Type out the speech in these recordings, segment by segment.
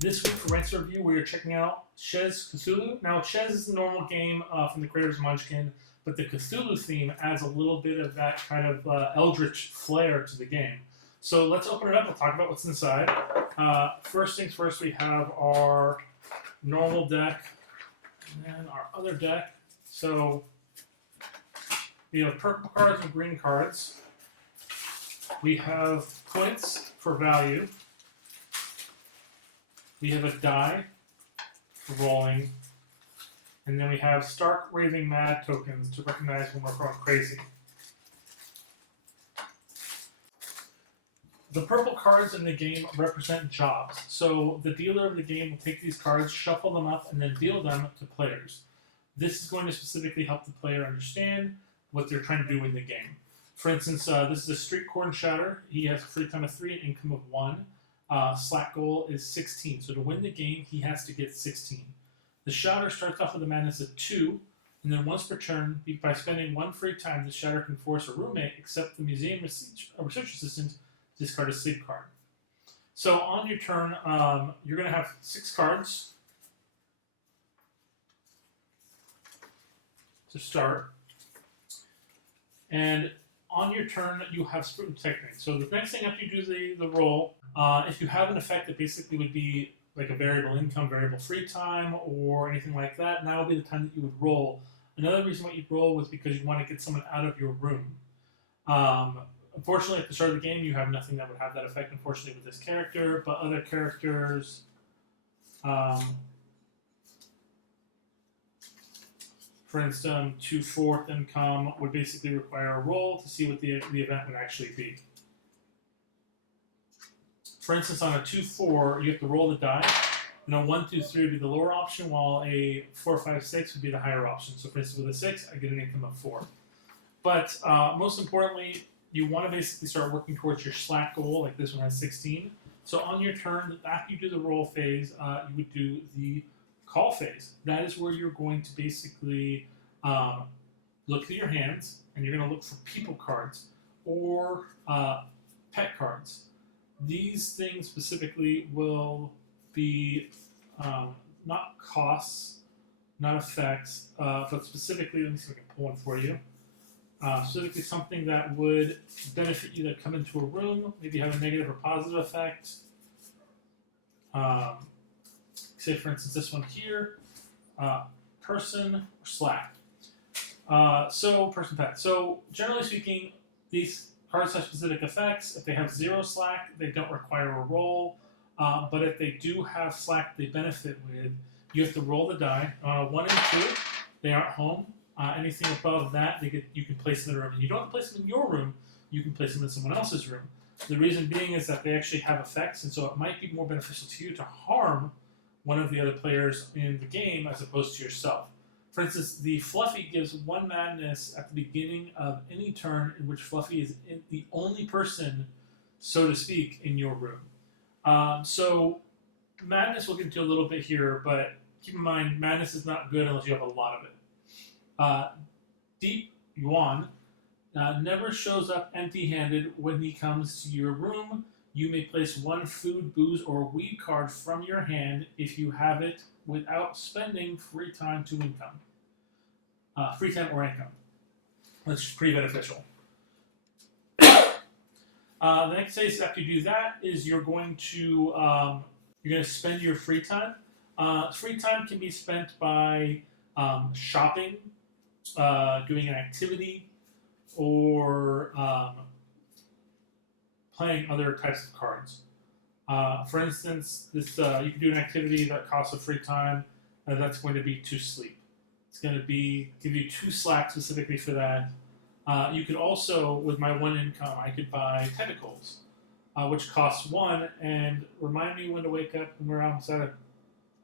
This week for Rants Review, we are checking out Chez Cthulhu. Now, Chez is a normal game from the creators of Munchkin, but the Cthulhu theme adds a little bit of that kind of eldritch flair to the game. So let's open it up and talk about what's inside. First things first, we have our normal deck and then our other deck. So we have purple cards and green cards. We have points for value. We have a die for rolling. And then we have Stark Raving Mad tokens to recognize when we're going crazy. The purple cards in the game represent jobs. So the dealer of the game will take these cards, shuffle them up, and then deal them to players. This is going to specifically help the player understand what they're trying to do in the game. For instance, this is a Street Corn Shatter. He has a free time of 3 and income of 1. Slack goal is 16. So to win the game, he has to get 16. The Shatter starts off with a madness of 2, and then once per turn, by spending 1 free time, the Shatter can force a roommate, except the museum research assistant, to discard a sleep card. So on your turn, you're going to have 6 cards to start. And on your turn, you have Sprint Technique. So the next thing after you do the roll, if you have an effect that basically would be like a variable income, variable free time, or anything like that, now would be the time that you would roll. Another reason why you'd roll was because you want to get someone out of your room. Unfortunately, at the start of the game, you have nothing that would have that effect, unfortunately, with this character, but other characters... for instance, 2/4 income would basically require a roll to see what the event would actually be. For instance, on a 2/4, you have to roll the die. And a 1, 2, 3 would be the lower option, while a 4, 5, 6 would be the higher option. So for instance, with a 6, I get an income of 4. But most importantly, you want to basically start working towards your slack goal, like this one has 16. So on your turn, after you do the roll phase, you would do the call phase. That is where you're going to basically look through your hands, and you're going to look for people cards or pet cards. These things specifically will be not costs, not effects, but specifically, let me see if I can pull one for you. Specifically something that would benefit you that come into a room, maybe have a negative or positive effect. Say, for instance, this one here, person or slack. Person pet. So, generally speaking, these cards have specific effects. If they have 0 slack, they don't require a roll. But if they do have slack they benefit with, you have to roll the die. On a 1 and 2, they aren't home. Anything above that, you can place in the room. And you don't have to place them in your room, you can place them in someone else's room. The reason being is that they actually have effects, and so it might be more beneficial to you to harm one of the other players in the game as opposed to yourself. For instance, the Fluffy gives 1 madness at the beginning of any turn in which Fluffy is the only person, so to speak, in your room. So madness we'll get into a little bit here, but keep in mind, madness is not good unless you have a lot of it. Deep Yuan never shows up empty-handed when he comes to your room. You may place 1 food, booze, or weed card from your hand if you have it without spending free time to income. Free time or income. That's pretty beneficial. The next phase after you do that is you're going to spend your free time. Free time can be spent by shopping, doing an activity, or playing other types of cards. For instance, this you can do an activity that costs a free time, and that's going to be to sleep. It's going to give you 2 slack specifically for that. You could also, with my 1 income, I could buy tentacles, which costs 1, and remind me when to wake up when we're outside of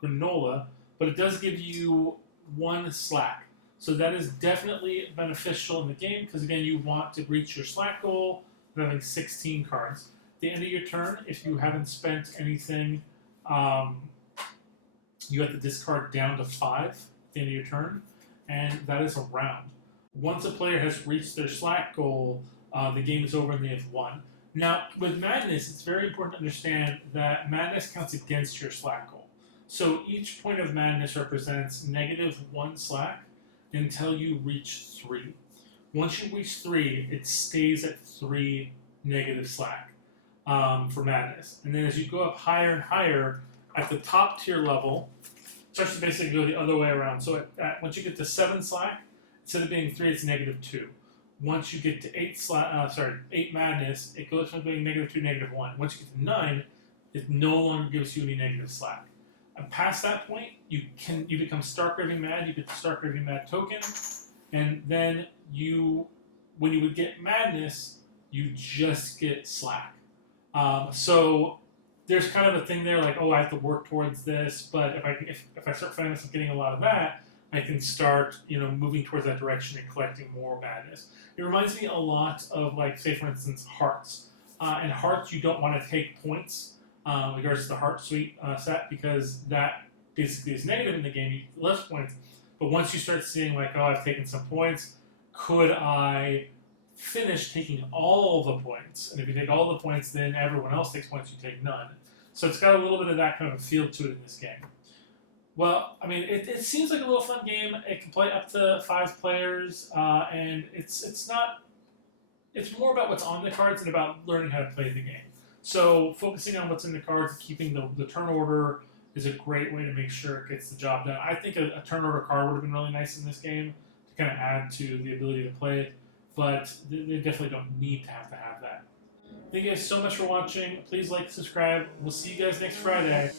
granola, but it does give you 1 slack. So that is definitely beneficial in the game, because again, you want to reach your slack goal of having 16 cards. At the end of your turn, if you haven't spent anything, you have to discard down to 5 at the end of your turn, and that is a round. Once a player has reached their slack goal, the game is over and they have won. Now, with madness, it's very important to understand that madness counts against your slack goal. So each point of madness represents -1 slack until you reach 3. Once you reach 3, it stays at 3 negative slack for madness. And then as you go up higher and higher, at the top tier level, it starts to basically go the other way around. So once you get to 7 slack, instead of being 3, it's -2. Once you get to 8 madness, it goes from being -2 to -1. Once you get to 9, it no longer gives you any negative slack. And past that point, you become stark raving mad. You get the stark raving mad token, and then when you would get madness, you just get slack. So there's kind of a thing there, like, oh, I have to work towards this, but if I start finding myself getting a lot of that, I can start, moving towards that direction and collecting more madness. It reminds me a lot of, like, say, for instance, hearts. In hearts, you don't want to take points regards to the heart suite set, because that basically is negative in the game. You get less points. But once you start seeing, like, oh, I've taken some points, could I finish taking all the points? And if you take all the points, then everyone else takes points, you take none. So it's got a little bit of that kind of a feel to it in this game. Well, I mean, it seems like a little fun game. It can play up to 5 players, and it's more about what's on the cards than about learning how to play the game. So focusing on what's in the cards, keeping the turn order is a great way to make sure it gets the job done. I think a turn order card would have been really nice in this game to kind of add to the ability to play it, but they definitely don't need to have that. Thank you guys so much for watching. Please like, subscribe. We'll see you guys next Friday.